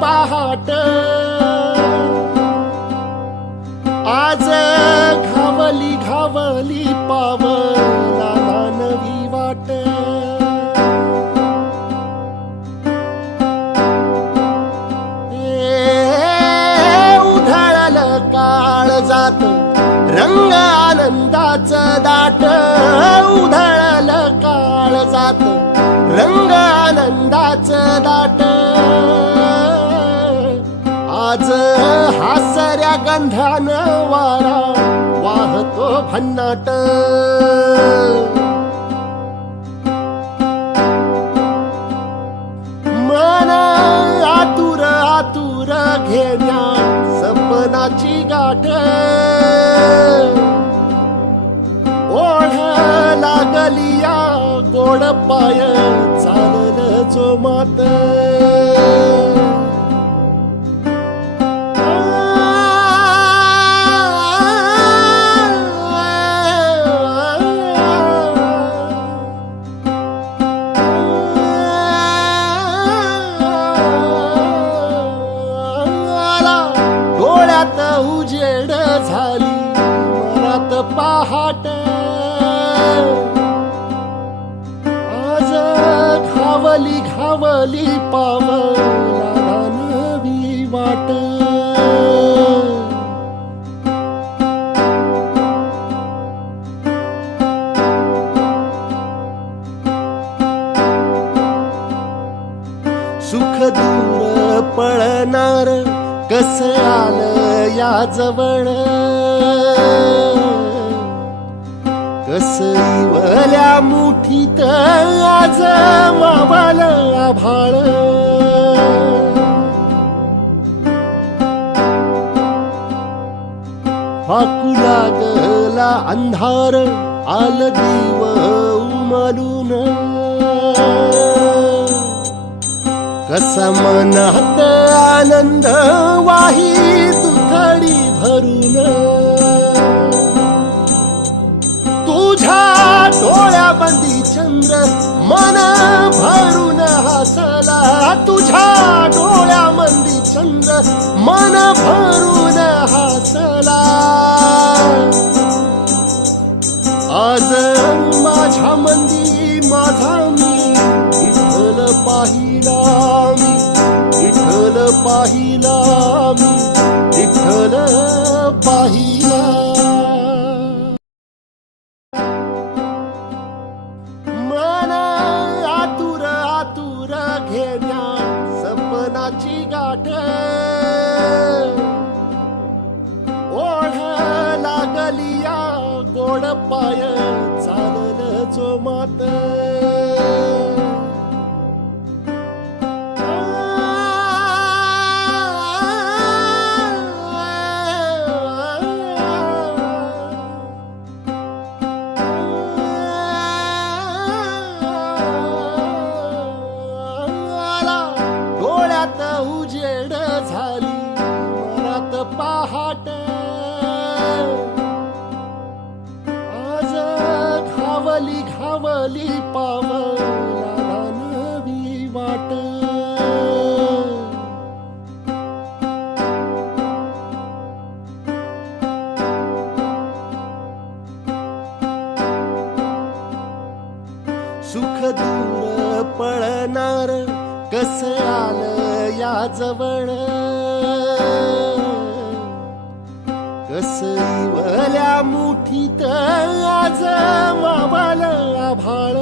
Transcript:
पहाट. आज घावली घावली पावला दानवी वाट. उधळल काळ जात रंग आनंदाच दाट. उधळल काळ जात रंग आनंदाच दाट. आज हासऱ्या गंधान वारा वाहतो भन्नाट. मन आतुर आतुर घेण्या सपनाची गाठ. ओढ लागलिया गोड पाय चालल जो मात पहाट आज घावली घावली पावला नवी वाट. सुख दूर पळणार कस आलं या जवळ? कसवल्या मुठीत आज मावाल आभाळ. फाकू लागला अंधार आल दिव उमलून. कस मनात आनंद वाही तुथडी भरून. चंद्र मन भरून हसला. तुझ्या डोळ्यामंदी चंद्र मन भरून हसला. आज माझ्या मंदी माझा मी विठ्ठल पाहिला मी. विठ्ठल पाहिला मी. विठ्ठल पाहिला. घेण्या सपनाची गाठ. ओढ लागलिया गोड पाय चालल जो मात उजेड झाली रात पहाट. आज घावली घावली पावला नवी वाट सुख दूर पळणार कस आलं या जवळ कस इवल्या मुठीत आज मावाल आभाळ?